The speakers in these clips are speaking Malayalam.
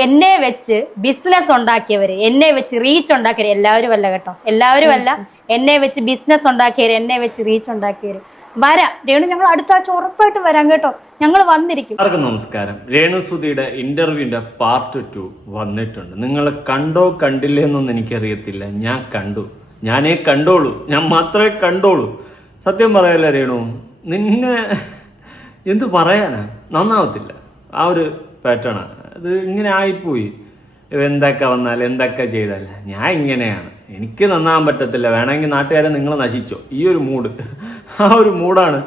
എന്നെ വെച്ച് ബിസിനസ് ഉണ്ടാക്കിയവര്, എന്നെ വെച്ച് റീച്ച് ഉണ്ടാക്കിയവര്, എല്ലാവരും അല്ല കേട്ടോ, എല്ലാവരും അല്ല, എന്നെ വെച്ച് ബിസിനസ് ഉണ്ടാക്കിയവര്, എന്നെ വെച്ച് റീച്ച് ഉണ്ടാക്കിയവര് വരാം. രേണു ഞങ്ങൾ അടുത്ത ആഴ്ച ഉറപ്പായിട്ടും വരാം കേട്ടോ, ഞങ്ങൾ വന്നിരിക്കും. എല്ലാവർക്കും നമസ്കാരം. രേണുസുതിയുടെ ഇന്റർവ്യൂവിന്റെ പാർട്ട് 2 വന്നിട്ടുണ്ട്. നിങ്ങൾ കണ്ടോ കണ്ടില്ലേ എന്നൊന്നും എനിക്കറിയത്തില്ല. ഞാൻ കണ്ടു, ഞാനേ കണ്ടോളൂ, ഞാൻ മാത്രമേ കണ്ടോളൂ. സത്യം പറയല്ല രേണു, നിന്നെ എന്ത് പറയാനാ, നന്നാവത്തില്ല. ആ ഒരു പാറ്റേണാണ് അത്, ഇങ്ങനെ ആയിപ്പോയി. എന്തൊക്കെ വന്നാൽ എന്തൊക്കെ ചെയ്താൽ ഞാൻ ഇങ്ങനെയാണ്, എനിക്ക് നന്നാവാൻ പറ്റത്തില്ല. വേണമെങ്കിൽ നാട്ടുകാരെ നിങ്ങൾ നശിച്ചോ, ഈ ഒരു മൂഡ്, ആ ഒരു മൂഡാണ്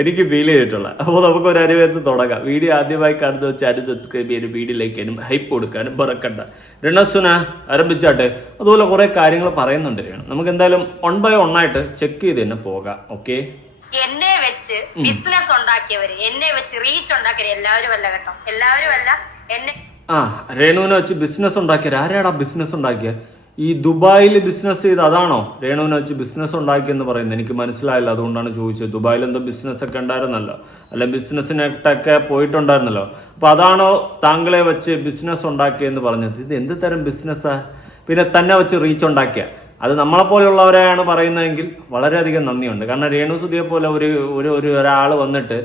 എനിക്ക് ഫീൽ ചെയ്തിട്ടുള്ളത്. അപ്പോൾ നമുക്ക് ഒരു അരിവേന്ന് തുടങ്ങാം. വീഡിയോ ആദ്യമായി കാണുന്ന വെച്ചാൽ സബ്സ്ക്രൈബ് ചെയ്യാനും വീഡിയോ ലൈക്ക് ചെയ്യാനും ഹൈപ്പ് കൊടുക്കാനും മറക്കണ്ട. രണസുന ആരംഭിച്ചാട്ടെ. അതുപോലെ കുറേ കാര്യങ്ങൾ പറയുന്നുണ്ട്. നമുക്ക് എന്തായാലും 1 by 1 ആയിട്ട് ചെക്ക് ചെയ്ത് തന്നെ പോകാം. ഓക്കെ, എന്നെ വെച്ച് ബിസിനസ് ഉണ്ടാക്കിയവര്, എന്നെ വെച്ച് റീച്ച് ഉണ്ടാക്കിയവര്, എല്ലാവരും അല്ല കേട്ടോ, എല്ലാവരും അല്ല. രേണുവിനെ വെച്ച് ബിസിനസ് ഉണ്ടാക്കിയത് ആരാടാ? ബിസിനസ് ഉണ്ടാക്കിയ ഈ ദുബായിൽ ബിസിനസ് ചെയ്ത് അതാണോ രേണുവിനെ വെച്ച് ബിസിനസ് ഉണ്ടാക്കിയെന്ന് പറയുന്നത്? എനിക്ക് മനസ്സിലായില്ല, അതുകൊണ്ടാണ് ചോദിച്ചത്. ദുബായിൽ എന്തോ ബിസിനസ് ഒക്കെ ഉണ്ടായിരുന്നല്ലോ, അല്ല ബിസിനസ്സിനൊക്കെ പോയിട്ടുണ്ടായിരുന്നല്ലോ. അപ്പൊ അതാണോ താങ്കളെ വെച്ച് ബിസിനസ് ഉണ്ടാക്കിയെന്ന് പറഞ്ഞത്? ഇത് എന്ത് തരം ബിസിനസ്സാ? പിന്നെ തന്നെ വെച്ച് റീച്ച് ഉണ്ടാക്കിയ അത് നമ്മളെപ്പോലെയുള്ളവരെയാണ് പറയുന്നതെങ്കിൽ വളരെയധികം നന്ദിയുണ്ട്. കാരണം രേണുസുതിയെ പോലെ ഒരാൾ വന്നിട്ട്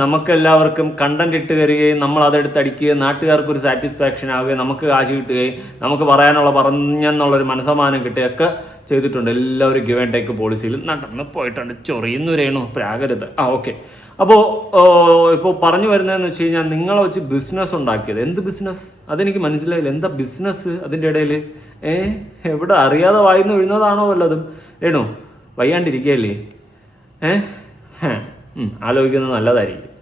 നമുക്കെല്ലാവർക്കും കണ്ടന്റ് ഇട്ട് തരികയും നമ്മൾ അതെടുത്ത് അടിക്കുകയും നാട്ടുകാർക്ക് ഒരു സാറ്റിസ്ഫാക്ഷൻ ആവുകയും നമുക്ക് കാശ് കിട്ടുകയും നമുക്ക് പറയാനുള്ള പറഞ്ഞെന്നുള്ളൊരു മനസ്സമാനം കിട്ടുകയൊക്കെ ചെയ്തിട്ടുണ്ട്. എല്ലാവരും ഗിവ് ആൻഡ് ടേക്ക് പോളിസിയിൽ നടന്ന് പോയിട്ടുണ്ട്. ചൊറിയുന്നു രേണു, പ്രാകരുത്. ഓക്കെ. അപ്പോൾ ഇപ്പോൾ പറഞ്ഞു വരുന്നതെന്ന് വെച്ച് കഴിഞ്ഞാൽ നിങ്ങളെ വെച്ച് ബിസിനസ് ഉണ്ടാക്കിയത് എന്ത് ബിസിനസ്? അതെനിക്ക് മനസ്സിലായില്ല. എന്താ ബിസിനസ് അതിൻ്റെ ഇടയിൽ? എവിടെ അറിയാതെ വായിന്ന് വീഴുന്നതാണോ വല്ലതും? രേണു വയ്യാണ്ടിരിക്കുകയല്ലേ? ആലോചിക്കുന്നത് നല്ലതായിരിക്കും.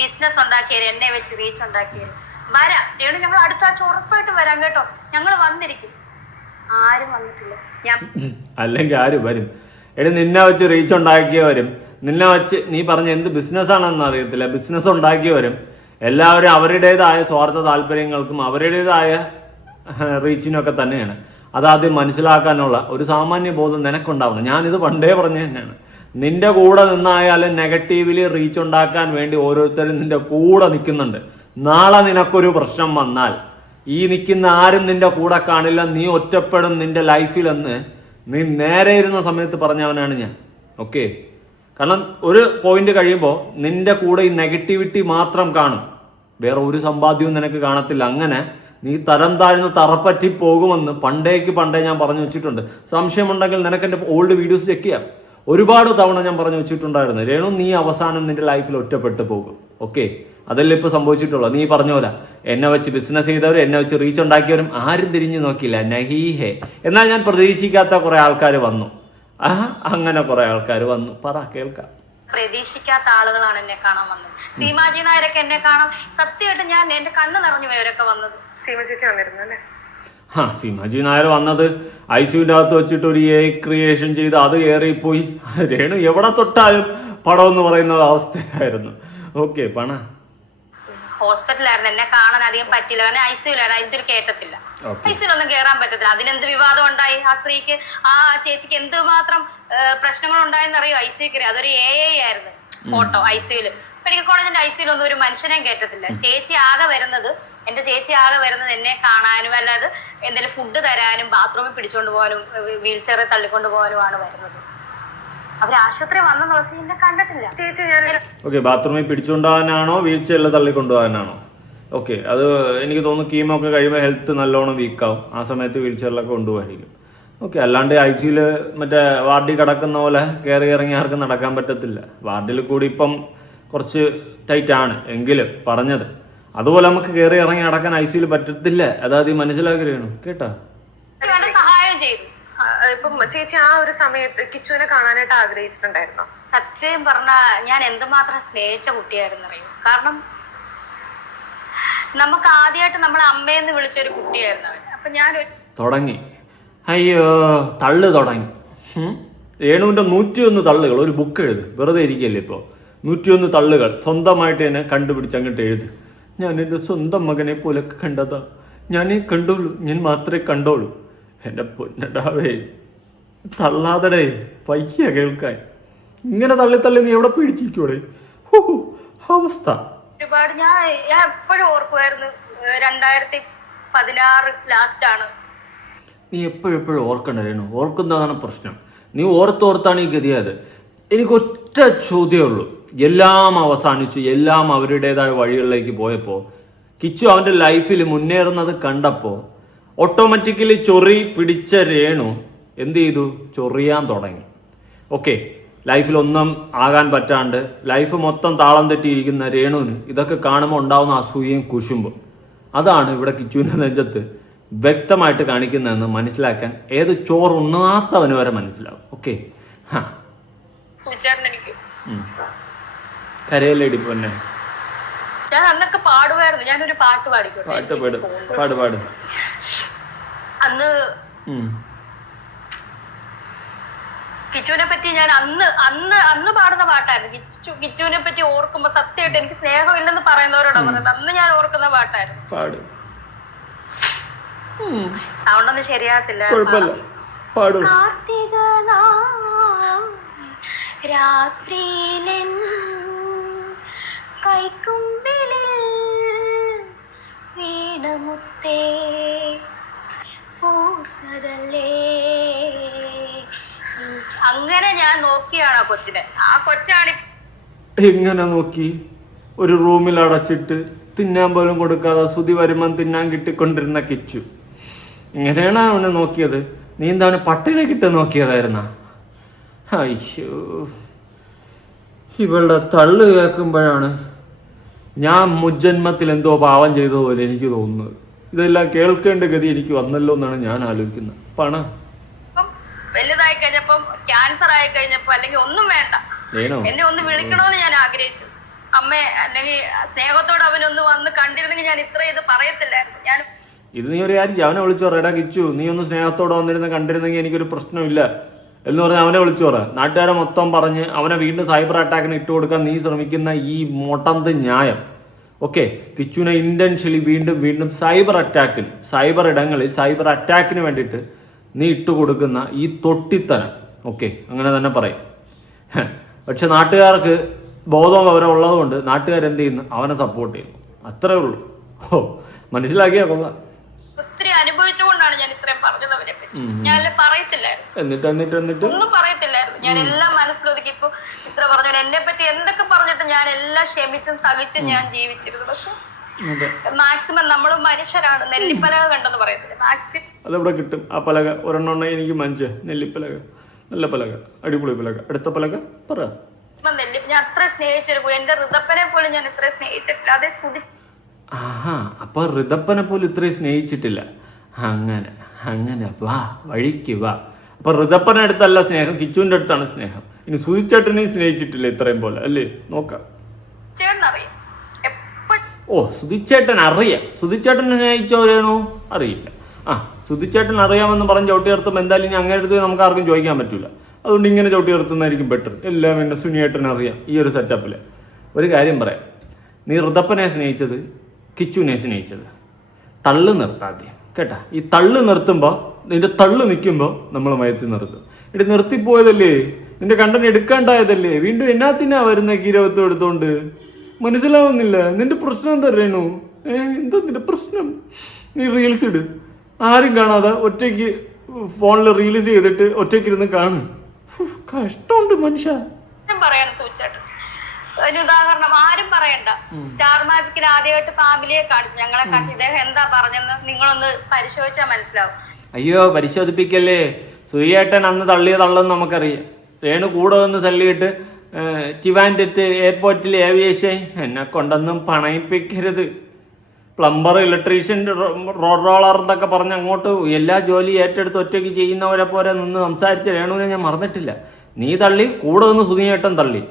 ബിസിനസ് ഉണ്ടാക്കിയവര്, എന്നെ വെച്ച് റീച്ച് ഉണ്ടാക്കിയവര് വരാം. രേണു ഞങ്ങൾ അടുത്ത ആഴ്ച ഉറപ്പായിട്ട് വരാം കേട്ടോ, ഞങ്ങൾ വന്നിരിക്കും. ആരും വന്നിട്ടില്ല. അല്ലെങ്കിൽ ആര് വരും? നിന്നെ വെച്ച് റീച്ച് ഉണ്ടാക്കിയവരും നിന്നെ വെച്ച് നീ പറഞ്ഞ എന്ത് ബിസിനസ്സാണെന്ന് അറിയത്തില്ല, ബിസിനസ് ഉണ്ടാക്കിയവരും എല്ലാവരും അവരുടേതായ സ്വാർത്ഥ താല്പര്യങ്ങൾക്കും അവരുടേതായ റീച്ചിനൊക്കെ തന്നെയാണ്. അതാദ്യം മനസ്സിലാക്കാനുള്ള ഒരു സാമാന്യ ബോധം നിനക്കുണ്ടാവണം. ഞാനിത് പണ്ടേ പറഞ്ഞു തന്നെയാണ്. നിന്റെ കൂടെ നിന്നായാലും നെഗറ്റീവില് റീച്ച് ഉണ്ടാക്കാൻ വേണ്ടി ഓരോരുത്തരും നിന്റെ കൂടെ നിൽക്കുന്നുണ്ട്. നാളെ നിനക്കൊരു പ്രശ്നം വന്നാൽ ഈ നിൽക്കുന്ന ആരും നിന്റെ കൂടെ കാണില്ല, നീ ഒറ്റപ്പെടും നിന്റെ ലൈഫിലെന്ന് നീ നേരെ ഇരുന്ന സമയത്ത് പറഞ്ഞവനാണ് ഞാൻ. ഓക്കെ, കാരണം ഒരു പോയിന്റ് കഴിയുമ്പോൾ നിന്റെ കൂടെ ഈ നെഗറ്റിവിറ്റി മാത്രം കാണും, വേറെ ഒരു സമ്പാദ്യവും നിനക്ക് കാണത്തില്ല. അങ്ങനെ നീ തരം താഴ്ന്ന് തറപ്പറ്റി പോകുമെന്ന് പണ്ടേ ഞാൻ പറഞ്ഞു വെച്ചിട്ടുണ്ട്. സംശയമുണ്ടെങ്കിൽ നിനക്ക് എൻ്റെ ഓൾഡ് വീഡിയോസ് ചെക്ക് ചെയ്യാം. ഒരുപാട് തവണ ഞാൻ പറഞ്ഞു വെച്ചിട്ടുണ്ടായിരുന്നു, രേണു നീ അവസാനം നിന്റെ ലൈഫിൽ ഒറ്റപ്പെട്ടു പോകും. ഓക്കെ, അതല്ലേ ഇപ്പോൾ സംഭവിച്ചിട്ടുള്ളൂ. നീ പറഞ്ഞ പോലെ എന്നെ വെച്ച് ബിസിനസ് ചെയ്തവരും എന്നെ വെച്ച് റീച്ച് ഉണ്ടാക്കിയവരും ആരും തിരിഞ്ഞു നോക്കിയില്ല. നഹീഹേ. എന്നാൽ ഞാൻ പ്രതീക്ഷിക്കാത്ത കുറെ ആൾക്കാർ വന്നു. അങ്ങനെ കുറെ ആൾക്കാർ വന്നു. പറ, കേൾക്കാം. പ്രതീക്ഷിക്കാത്ത ആളുകളാണ് എന്നെ കാണാൻ വന്നത്. സീമാജി നായരൊക്കെ എന്നെ കാണാൻ സത്യമായിട്ട് ഞാൻ എന്റെ കണ്ണ് നിറഞ്ഞു പോയവരൊക്കെ വന്നത്. സീമ ചേച്ചി വന്നിരുന്നു അല്ലേ? സീമാജി നായർ വന്നത് ഐസിയുവിൻ്റെ അകത്ത് വെച്ചിട്ട് ഒരു ക്രിയേഷൻ ചെയ്ത് അത് കയറിപ്പോയി. രേണു എവിടെ തൊട്ടാലും പടം എന്ന് പറയുന്ന അവസ്ഥയായിരുന്നു. ഓക്കെ, പണ ഹോസ്പിറ്റലായിരുന്നു, എന്നെ കാണാൻ അധികം പറ്റില്ല. കാരണം ഐസിയുലായിരുന്നു, ഐസിയു കേട്ടത്തില്ല, ഐസിയുലൊന്നും കയറാൻ പറ്റത്തില്ല. അതിനെന്ത് വിവാദം ഉണ്ടായി? ആ സ്ത്രീക്ക്, ആ ചേച്ചിക്ക് എന്തുമാത്രം പ്രശ്നങ്ങൾ ഉണ്ടായെന്ന് അറിയോ? ഐസിയു കയറി, അതൊരു AI ആയിരുന്നു ഫോട്ടോ. ഐസിയുല്, മെഡിക്കൽ കോളേജിന്റെ ഐസിയുലൊന്നും ഒരു മനുഷ്യനെയും കയറ്റത്തില്ല. എന്റെ ചേച്ചി ആകെ വരുന്നത് എന്നെ കാണാനും അല്ലാതെ എന്തെങ്കിലും ഫുഡ് തരാനും ബാത്റൂമിൽ പിടിച്ചോണ്ട് പോകാനും വീൽ ചെയറിൽ തള്ളിക്കൊണ്ട് പോകാനുമാണ് വരുന്നത്. അവര് ആശുപത്രി വന്ന ദിവസം എന്നെ കണ്ടിട്ടില്ല. ചേച്ചി ഓക്കെ, ബാത്റൂമിൽ പിടിച്ചുകൊണ്ടുപോകാനാണോ വീൽ ചെയറിൽ തള്ളിക്കൊണ്ടുപോകാനാണോ? ഓക്കെ, അത് എനിക്ക് തോന്നുന്നു കീമോ ഒക്കെ കഴിയുമ്പോൾ ഹെൽത്ത് നല്ലോണം വീക്കാവും. ആ സമയത്ത് വീൽ ചെയറിലൊക്കെ കൊണ്ടുപോകായിരിക്കും. ഓക്കെ, അല്ലാണ്ട് ഐസിയിൽ മറ്റേ വാർഡിൽ കിടക്കുന്ന പോലെ കയറി ഇറങ്ങി ആർക്കും നടക്കാൻ പറ്റത്തില്ല. വാർഡിൽ കൂടി ഇപ്പം കുറച്ച് ടൈറ്റാണ് എങ്കിലും പറഞ്ഞത് അതുപോലെ നമുക്ക് കയറി ഇറങ്ങി നടക്കാൻ ഐസിയിൽ പറ്റത്തില്ല. അതായത് മനസ്സിലാക്കുകയാണ് കേട്ടോ. സഹായം ചെയ്തു. ഇപ്പം ചേച്ചി ആ ഒരു സമയത്ത് കിച്ചുവിനെ കാണാനായിട്ട് ആഗ്രഹിച്ചിട്ടുണ്ടായിരുന്നോ? സത്യം പറഞ്ഞ ഞാൻ എന്തുമാത്രം സ്നേഹിച്ച കുട്ടിയായിരുന്നു അറിയും. കാരണം നമുക്ക് ആദ്യമായിട്ട് നമ്മളെ അമ്മയെന്ന് വിളിച്ചൊരു കുട്ടിയായിരുന്നു അവൻ. അപ്പൊ ഞാൻ തുടങ്ങി, അയ്യോ തള്ളു തുടങ്ങി. രേണുവിൻ്റെ 101 തള്ളുകൾ ഒരു ബുക്ക് എഴുത്, വെറുതെ ഇരിക്കല്ലേ ഇപ്പോൾ. 101 തള്ളുകൾ സ്വന്തമായിട്ട് തന്നെ കണ്ടുപിടിച്ച് അങ്ങോട്ട് എഴുത്. ഞാൻ എൻ്റെ സ്വന്തം മകനെ പോലെ കണ്ടതാ, ഞാനേ കണ്ടോളൂ, ഞാൻ മാത്രമേ കണ്ടോളൂ. എൻ്റെ പൊന്നടാവേ തള്ളാതടേ, പയ്യ കേൾക്കാൻ. ഇങ്ങനെ തള്ളി നീ എവിടെ പിടിച്ചിരിക്കൂടെ? അവസ്ഥ ഒരുപാട് ഞാൻ എപ്പോഴും ഓർക്കുമായിരുന്നു 2016 ലാസ്റ്റാണ്. നീ എപ്പോഴും ഓർക്കണ്ട രേണു, ഓർക്കുന്നതാണ് പ്രശ്നം. നീ ഓർത്താണ് ഈ ഗതിയത്. എനിക്ക് ഒറ്റ ചോദ്യമേ ഉള്ളൂ. എല്ലാം അവസാനിച്ചു, എല്ലാം അവരുടേതായ വഴികളിലേക്ക് പോയപ്പോൾ കിച്ചു അവൻ്റെ ലൈഫിൽ മുന്നേറുന്നത് കണ്ടപ്പോൾ ഓട്ടോമാറ്റിക്കലി ചൊറി പിടിച്ച രേണു എന്ത് ചെയ്തു? ചൊറിയാൻ തുടങ്ങി. ഓക്കെ, ലൈഫിലൊന്നും ആകാൻ പറ്റാണ്ട് ലൈഫ് മൊത്തം താളം തെറ്റിയിരിക്കുന്ന രേണുവിന് ഇതൊക്കെ കാണുമ്പോൾ ഉണ്ടാവുന്ന അസൂയയും കുശുമ്പും, അതാണ് ഇവിടെ കിച്ചുവിൻ്റെ നെഞ്ചത്ത് വ്യക്തമായിട്ട് കാണിക്കുന്നതെന്ന് മനസ്സിലാക്കാൻ ഏത് ചോറുണ്ണാത്തവന് വരെ മനസ്സിലാവും. ഓക്കെ, കരയല്ലേടി പൊന്നെ. ഞാൻ അന്നൊക്കെ പാടുമായിരുന്നു. ഞാനൊരു പാട്ട് പാടിക്കോട്ടെ? പാട്. അന്ന് കിച്ചുവിനെ പറ്റി ഞാൻ അന്ന് പാടുന്ന പാട്ടായിരുന്നു. കിച്ചുവിനെ പറ്റി ഓർക്കുമ്പോ സത്യമായിട്ട് എനിക്ക് സ്നേഹമില്ലെന്ന് പറയുന്നവരോടാ പറയുന്നത്. അന്ന് ഞാൻ ഓർക്കുന്ന പാട്ടായിരുന്നു. സൗണ്ട് ഒന്നും ശരിയാകത്തില്ല. കാർത്തിക രാത്രിയിലെൻ കൈക്കുമ്പിളിൽ വീണമുത്തേ പൂർക്കതല്ലേ. അങ്ങനെ ഞാൻ നോക്കിയാണ് ആ കൊച്ചിനെ. ആ കൊച്ചാണ്. എങ്ങനെ നോക്കി? ഒരു റൂമിൽ അടച്ചിട്ട് തിന്നാൻ പോലും കൊടുക്കാതെ സുതി വരുമ്പം തിന്നാൻ കിട്ടിക്കൊണ്ടിരുന്ന കിച്ചു, ഇങ്ങനെയാണ് അവനെ നോക്കിയത്? നീ എന്താ അവനെ പട്ടിനെ കിട്ടി നോക്കിയതായിരുന്ന? അയ്യോ, ഇവളുടെ തള്ളു കേൾക്കുമ്പോഴാണ് ഞാൻ മുജ്ജന്മത്തിൽ എന്തോ പാവം ചെയ്തതുപോലെ എനിക്ക് തോന്നുന്നത്. ഇതെല്ലാം കേൾക്കേണ്ട ഗതി എനിക്ക് വന്നല്ലോ എന്നാണ് ഞാൻ ആലോചിക്കുന്നത്. വലുതായി കഴിഞ്ഞപ്പം ക്യാൻസർ ആയി കഴിഞ്ഞപ്പോ അല്ലെങ്കിൽ ഒന്നും വേണ്ട, എന്നെ ഒന്ന് വിളിക്കണമെന്ന് ഞാൻ ആഗ്രഹിച്ചു. അമ്മ അല്ലെങ്കിൽ സ്നേഹത്തോടെ അവനൊന്ന് വന്ന് കണ്ടിരുന്നെങ്കിൽ ഞാൻ ഇത്ര ഇത് പറയത്തില്ലായിരുന്നു. ഞാൻ ഇത് നീ ഒരു കാര്യം അവനെ വിളിച്ചു പറ, എടാ കിച്ചു നീ ഒന്ന് സ്നേഹത്തോടെ വന്നിരുന്ന് കണ്ടിരുന്നെങ്കിൽ എനിക്കൊരു പ്രശ്നമില്ല എന്ന് പറഞ്ഞ് അവനെ വിളിച്ചു പറ. നാട്ടുകാരെ മൊത്തം പറഞ്ഞ് അവനെ വീണ്ടും സൈബർ അറ്റാക്കിന് ഇട്ട് കൊടുക്കാൻ നീ ശ്രമിക്കുന്ന ഈ മൊട്ടന്ത് ന്യായം. ഓക്കെ, കിച്ചുവിനെ ഇന്റൻഷ്യലി വീണ്ടും സൈബർ ഇടങ്ങളിൽ സൈബർ അറ്റാക്കിന് വേണ്ടിയിട്ട് നീ ഇട്ട് കൊടുക്കുന്ന ഈ തൊട്ടിത്തനം, ഓക്കെ അങ്ങനെ തന്നെ പറയും. പക്ഷെ നാട്ടുകാർക്ക് ബോധവും അവരെ ഉള്ളതുകൊണ്ട് നാട്ടുകാരെന്ത് ചെയ്യുന്നു? അവനെ സപ്പോർട്ട് ചെയ്യുന്നു. അത്രേ ഉള്ളൂ. ഓ, മനസ്സിലാക്കിയാ കൊള്ളാം. ഒത്തിരി അനുഭവിച്ചുകൊണ്ടാണ് ഞാൻ ഇത്രയും പറഞ്ഞത് അവരെ പറ്റി. ഞാൻ പറയത്തില്ലായിരുന്നു. എന്നിട്ട് ഒന്നും പറയത്തില്ലായിരുന്നു. ഞാൻ എല്ലാം മനസ്സിലൊതുക്കി. ഇപ്പൊ ഇത്ര പറഞ്ഞു എന്നെ പറ്റി എന്തൊക്കെ പറഞ്ഞിട്ട് ഞാൻ എല്ലാം ക്ഷമിച്ചും സഹിച്ചും ഞാൻ ജീവിച്ചിരുന്നു. പക്ഷെ മാക്സിമം നമ്മൾ മനുഷ്യരാണ്. നെല്ലിപ്പലക കണ്ടെന്ന് പറയത്തില്ല. മാക്സിമം അതെവിടെ കിട്ടും ആ പലക? ഒരെണ്ണം എനിക്ക് മഞ്ച് നെല്ലിപ്പലക, നല്ല പലക, അടിപൊളി പലക. അടുത്ത പലക പറ. ഞാൻ അത്ര സ്നേഹിച്ചൊരു എന്റെ ഋതപ്പനെ പോലും ഞാൻ ഇത്ര സ്നേഹിച്ചിട്ടില്ല. അതേ സുധി. അപ്പൊ ഋതപ്പനെ പോലും ഇത്രയും സ്നേഹിച്ചിട്ടില്ല. അങ്ങനെ വാ, വഴിക്ക് വാ. അപ്പൊ ഋതപ്പനെ അടുത്തല്ല സ്നേഹം, കിച്ചുവിന്റെ അടുത്താണ് സ്നേഹം. ഇനി സുധിച്ചേട്ടനെയും സ്നേഹിച്ചിട്ടില്ല ഇത്രയും പോലെ അല്ലേ? നോക്കാം. ചേട്ടനറിയാം. ഓ, സുധിച്ചേട്ടൻ അറിയാം. സുധിച്ചേട്ടനെ സ്നേഹിച്ചവരേണോ? അറിയില്ല. സുധിച്ചേട്ടൻ അറിയാമെന്ന് പറഞ്ഞ് ചവിട്ടി നിർത്തുമ്പോൾ എന്തായാലും ഇനി അങ്ങനെ അടുത്ത് നമുക്ക് ആർക്കും ചോദിക്കാൻ പറ്റില്ല. അതുകൊണ്ട് ഇങ്ങനെ ചവിട്ടി നിർത്തുന്നതായിരിക്കും ബെറ്റർ. എല്ലാം എന്നെ സുനിയേട്ടൻ അറിയാം. ഈ ഒരു സെറ്റപ്പിൽ ഒരു കാര്യം പറയാം. നീ ഋതപ്പനെ സ്നേഹിച്ചത്, കിച്ചുവിനെ സ്നേഹിച്ചത് തള്ളു നിർത്താദ്യം കേട്ടാ. ഈ തള്ളു നിർത്തുമ്പോൾ, നിന്റെ തള്ളു നിൽക്കുമ്പോൾ നമ്മൾ മയത്തിൽ നിർത്തും. ഇവിടെ നിർത്തിപ്പോയതല്ലേ, നിന്റെ കണ്ടന്റ് എടുക്കാണ്ടായതല്ലേ, വീണ്ടും എന്നാത്തിനാ വരുന്ന കീരവത്തും എടുത്തോണ്ട്? മനസ്സിലാവുന്നില്ല. നിന്റെ പ്രശ്നം എന്താ പറയുന്നു? എന്താ നിന്റെ പ്രശ്നം? നീ റീൽസ് ഇട്, ആരും കാണാതെ ഒറ്റയ്ക്ക് ഫോണിൽ റീൽസ് ചെയ്തിട്ട് ഒറ്റയ്ക്കിരുന്ന് കാണും. കഷ്ടമുണ്ട് മനുഷ്യ. പറയാൻ സൂചിച്ചായിട്ട് ഒരു ഉദാഹരണം ആരും പറയണ്ട. സ്റ്റാർ മാജിക്കിന് ആദ്യമായിട്ട് ഫാമിലിയെ കാണിച്ചു, ഞങ്ങളെ കാണിച്ചു. ഇദ്ദേഹം എന്താ പറഞ്ഞെന്ന് നിങ്ങളൊന്ന് പരിശോധിച്ചാൽ മനസ്സിലാവും. അയ്യോ, പരിശോധിപ്പിക്കല്ലേ. സുധിയേട്ടൻ അന്ന് തള്ളിയ തള്ളെന്ന് നമുക്കറിയാം. രേണു കൂടെ വന്ന് തള്ളിയിട്ട് ട്രിവാൻഡ്രത്ത് എയർപോർട്ടിൽ ഏവിയേഷൻ എന്നെ കൊണ്ടൊന്നും പണയിപ്പിക്കരുത്. പ്ലംബർ, ഇലക്ട്രീഷ്യൻ, റോഡ് റോളർ എന്നൊക്കെ പറഞ്ഞ് അങ്ങോട്ട് എല്ലാ ജോലി ഏറ്റെടുത്ത് ഒറ്റയ്ക്ക് ചെയ്യുന്നവരെ പോലെ നിന്ന് സംസാരിച്ച രേണുവിനെ ഞാൻ മറന്നിട്ടില്ല. നീ തള്ളി, കൂടെ നിന്ന് സുധിയേട്ടൻ തള്ളി.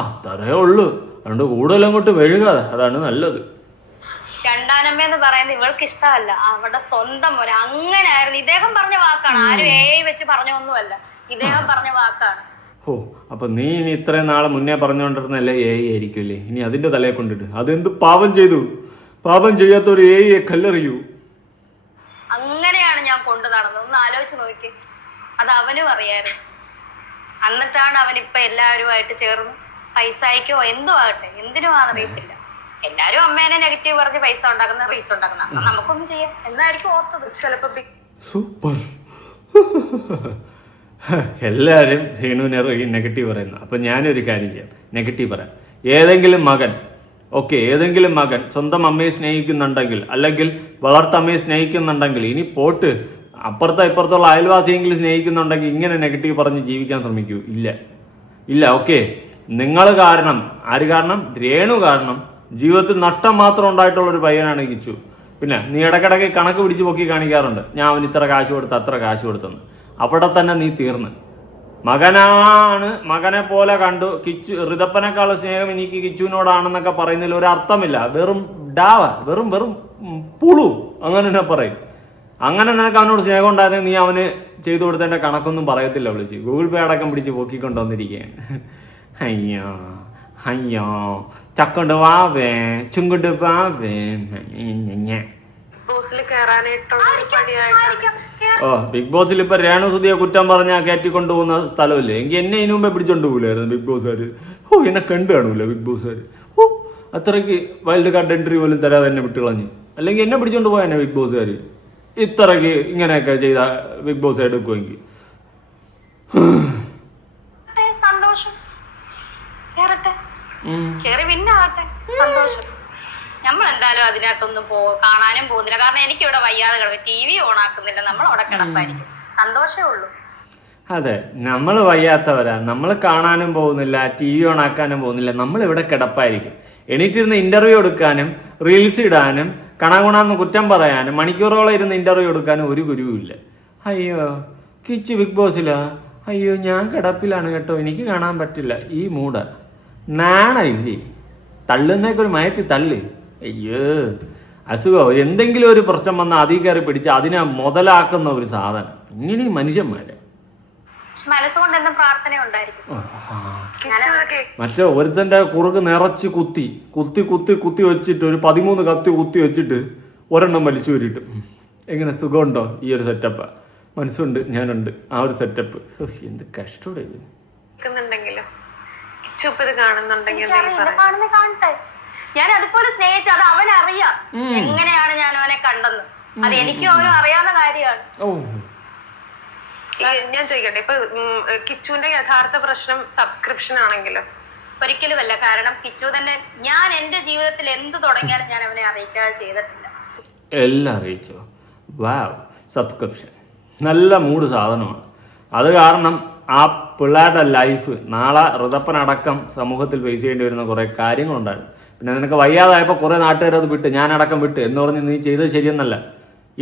അത്രേ ഉള്ളൂ. അതുകൊണ്ട് കൂടുതൽ അങ്ങോട്ട് വെഴുകാതെ, അതാണ് നല്ലത്. രണ്ടാനമ്മയെന്ന് പറയുന്നത് ഇവൾക്ക് ഇഷ്ടമല്ല, അവളുടെ സ്വന്തം പോലെ. അങ്ങനെയായിരുന്നു. ഇദ്ദേഹം പറഞ്ഞ വാക്കാണ്, ആരും വെച്ച് പറഞ്ഞൊന്നുമല്ല, ഇദ്ദേഹം പറഞ്ഞ വാക്കാണ്. അപ്പൊ നീ ഇനി ഇത്രയും നാളെ മുന്നേ പറഞ്ഞുകൊണ്ടിരുന്നല്ലേ ആയിരിക്കുമല്ലേ? ഇനി അതിന്റെ തലയെ കൊണ്ടിട്ട് അതെന്ത് പാപം ചെയ്തു? പാപം ചെയ്യാത്തൊരു കല്ലെറിയൂ. അങ്ങനെയാണ് ഞാൻ കൊണ്ടു നടന്നത്. ഒന്ന് ആലോചിച്ച് നോക്കി. അത് അവനും അറിയായിരുന്നു. എന്നിട്ടാണ് അവൻ ഇപ്പൊ എല്ലാവരുമായിട്ട് ചേർന്ന് പൈസ അയക്കോ എന്തോ ആകട്ടെ, എന്തിനും അറിയത്തില്ല, എല്ലാരും അമ്മേനെ നെഗറ്റീവ് പറഞ്ഞ് പൈസ ഉണ്ടാക്കുന്ന റീച്ച് ഉണ്ടാക്കുന്ന അപ്പൊ നമുക്കൊന്നും ചെയ്യാം എന്നായിരിക്കും ഓർത്തത്. ചിലപ്പോ സൂപ്പർ. എല്ലാവരും രേണുവിനെ നെഗറ്റീവ് പറയുന്നു. അപ്പം ഞാനൊരു കാര്യം ചെയ്യാം, നെഗറ്റീവ് പറയാം. ഏതെങ്കിലും മകൻ സ്വന്തം അമ്മയെ സ്നേഹിക്കുന്നുണ്ടെങ്കിൽ, അല്ലെങ്കിൽ വളർത്തമ്മയെ സ്നേഹിക്കുന്നുണ്ടെങ്കിൽ, ഇനി പോട്ട് ഇപ്പുറത്തുള്ള അയൽവാസിയെങ്കിലും സ്നേഹിക്കുന്നുണ്ടെങ്കിൽ ഇങ്ങനെ നെഗറ്റീവ് പറഞ്ഞ് ജീവിക്കാൻ ശ്രമിക്കൂ. ഇല്ല. ഓക്കെ, നിങ്ങൾ കാരണം, ആര് കാരണം? രേണു കാരണം ജീവിതത്തിൽ നഷ്ടം മാത്രം ഉണ്ടായിട്ടുള്ളൊരു പയ്യനാണ് കിച്ചു. പിന്നെ നീ ഇടയ്ക്കിടയ്ക്ക് കണക്ക് പിടിച്ച് പൊക്കി കാണിക്കാറുണ്ട്, ഞാൻ അവന് ഇത്ര കാശ് കൊടുത്ത് അത്ര കാശ് കൊടുത്തെന്ന്. അവിടെ തന്നെ നീ തീർന്ന്. മകനെ പോലെ കണ്ടു കിച്ചു. ഋതപ്പനേക്കാളും സ്നേഹം എനിക്ക് കിച്ചുവിനോടാണെന്നൊക്കെ പറയുന്നതിൽ ഒരു അർത്ഥമില്ല. വെറും പുളു അങ്ങനെ തന്നെ പറയും. അങ്ങനെ നിനക്ക് അവനോട് സ്നേഹം ഉണ്ടായിരുന്നെങ്കിൽ നീ അവന് ചെയ്തു കൊടുത്തതിൻ്റെ കണക്കൊന്നും പറയത്തില്ല. വിളിച്ച് ഗൂഗിൾ പേ അടക്കം പിടിച്ച് പൊക്കിക്കൊണ്ടുവന്നിരിക്കുകയാണ്. അയ്യോ ചക്കൊണ്ട് വാവേ ചുങ്കുണ്ട് വാവേ. ബിഗ് ബോസിൽ ഇപ്പൊ രേണു സുധിയെ കുറ്റം പറഞ്ഞാൽ കയറ്റിക്കൊണ്ടുപോകുന്ന സ്ഥലമില്ലേ? എങ്കിൽ എന്നെ ഇതിനു മുമ്പേ പിടിച്ചോണ്ട് പോകില്ലായിരുന്നു ബിഗ് ബോസുകാർ. എന്നെ കണ്ടു കാണൂല ബിഗ് ബോസുകാർ. അത്രയ്ക്ക് വൈൽഡ് കാർഡ് എൻട്രി പോലും തരാതെ എന്നെ വിട്ട് കളഞ്ഞു. അല്ലെങ്കിൽ എന്നെ പിടിച്ചോണ്ട് പോയാ എന്നെ ബിഗ് ബോസുകാർ. ഇത്രയ്ക്ക് ഇങ്ങനെയൊക്കെ ചെയ്ത ബിഗ് ബോസ് എടുക്കുമെങ്കിൽ സന്തോഷം. സന്തോഷം. നമ്മൾ എന്തായാലും അതിനകത്തൊന്നും കാണാനും പോകുന്നില്ല. കാരണം എനിക്ക് ഇവിടെ വയ്യാതെ കിടക്കും, TV ഓൺ ആക്കുന്നില്ല, നമ്മൾ അവിടെ കിടപ്പായിരിക്കും. സന്തോഷമേ ഉള്ളൂ. അതെ, നമ്മൾ വയ്യാത്തവരാ, നമ്മൾ കാണാനും പോകുന്നില്ല, TV ഓൺ ആക്കാനും പോകുന്നില്ല, നമ്മൾ ഇവിടെ കിടപ്പായിരിക്കും. എണീറ്റിരുന്ന് ഇന്റർവ്യൂ എടുക്കാനും റീൽസ് ഇടാനും കണകുണാന്ന് കുറ്റം പറയാനും മണിക്കൂറോളം ഇരുന്ന് ഇന്റർവ്യൂ എടുക്കാനും ഒരു ഗുരുവില്ല. അയ്യോ കിച്ചു ബിഗ് ബോസിലാ, അയ്യോ ഞാൻ കിടപ്പിലാണ് കേട്ടോ, എനിക്ക് കാണാൻ പറ്റില്ല. ഈ മൂട നാണയില്ലേ? തള്ളുന്നേക്കൊരു മയത്തി തള്ളു. അയ്യോ അസുഖം. എന്തെങ്കിലും ഒരു പ്രശ്നം വന്നാൽ അതിൽ കയറി പിടിച്ച് അതിനെ മുതലാക്കുന്ന ഒരു സാധനം. ഇങ്ങനെ മനുഷ്യന്മാരെ മനസ്സുകൊണ്ട് എന്നും പ്രാർത്ഥന ഉണ്ടായിരിക്കും. മറ്റേ ഒരുത്തന്റെ കുറുക്ക് നിറച്ച് കുത്തി വെച്ചിട്ട് ഒരു 13 കത്തി കുത്തി വെച്ചിട്ട് ഒരെണ്ണം വലിച്ചു വരിട്ട്. എങ്ങനെ സുഖമുണ്ടോ ഈ ഒരു സെറ്റപ്പ്? മനസ്സുണ്ട്, ഞാനുണ്ട്, ആ ഒരു സെറ്റപ്പ്. എന്ത് കഷ്ടോടെ ഇത്. ഞാൻ അതുപോലെ സ്നേഹിച്ചു. അത് അവനറിയാം എങ്ങനെയാണ് ഞാൻ അവനെ കണ്ടെന്ന്. അത് എനിക്കും അവനും അറിയാവുന്ന കാര്യമാണ്. ഞാൻ ചോദിക്കട്ടെ, ഇപ്പൊ കിച്ചുവിന്റെ യഥാർത്ഥ പ്രശ്നം സബ്സ്ക്രിപ്ഷൻ ആണെങ്കിലോ? ഒരിക്കലുമല്ല. കാരണം കിച്ചു തന്നെ, ഞാൻ എന്റെ ജീവിതത്തിൽ എന്ത് തുടങ്ങിയാലും ഞാൻ അവനെ അറിയിക്കാതെ ചെയ്തിട്ടില്ല. എല്ലാം അറിയിച്ചോ? വാവ്, സബ്സ്ക്രിപ്ഷൻ നല്ല മൂഡ് സാധനമാണ്. അത് കാരണം ആ പിള്ളേരുടെ ലൈഫ് നാളെ ഋതപ്പനടക്കം സമൂഹത്തിൽ ഫേസ് ചെയ്യേണ്ടി വരുന്ന കുറേ കാര്യങ്ങളുണ്ടായിരുന്നു. പിന്നെ നിനക്ക് വയ്യാതായപ്പോൾ കുറേ നാട്ടുകാരത് വിട്ട്, ഞാനടക്കം വിട്ട് എന്ന് പറഞ്ഞ് നീ ചെയ്തത് ശരിയെന്നല്ല.